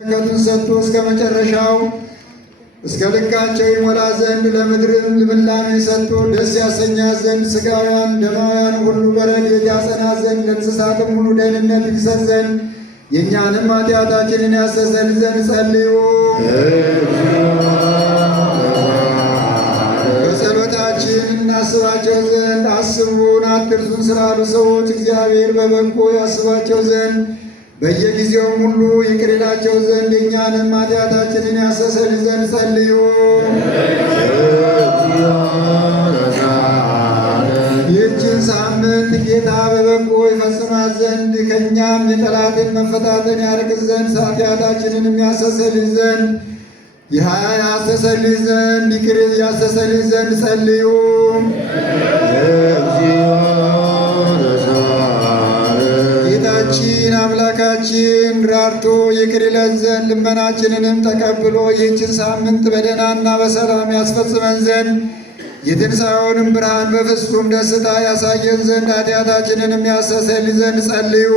በረከቱን ሰጥቶ እስከ መጨረሻው እስከ ልካቸው ይሞላ ዘንድ ለምድርም ልምላሜ ሰጥቶ ደስ ያሰኛት ዘንድ ሥጋውያን ደማውያን ሁሉ በረድኤት ያጸናት ዘንድ ለእንስሳትም ሁሉ ደህንነት ይሰጥ ዘንድ የእኛንም ኃጢአታችንን ያስተሰርይ ዘንድ ጸልዩ። በጸሎታችን እናስባቸው ዘንድ አስቡን አትርሱን ስላሉ ሰዎች እግዚአብሔር በበጎ ያስባቸው ዘንድ በየጊዜውም ሁሉ ይቅር ይላቸው ዘንድ የእኛንም ኃጢአታችንን ያስተሰርይ ዘንድ ጸልዩ። ይህችን ሳምንት ጌታ በበጎ ይፈጽማት ዘንድ ከእኛም የጠላትን መፈታተን ያርቅ ዘንድ ኃጢአታችንን ያስተሰርይ ዘንድ ያስተሰርይ ዘንድ ይቅር ያስተሰርይ ዘንድ ጸልዩ። ጌታችን አምላካችን ራርቶ ይቅር ይለን ዘንድ ልመናችንንም ተቀብሎ ይህችን ሳምንት በደህናና በሰላም ያስፈጽመን ዘንድ የትንሣኤውንም ብርሃን በፍጹም ደስታ ያሳየን ዘንድ ኃጢአታችንንም ያስተሰርይ ዘንድ ጸልዩ።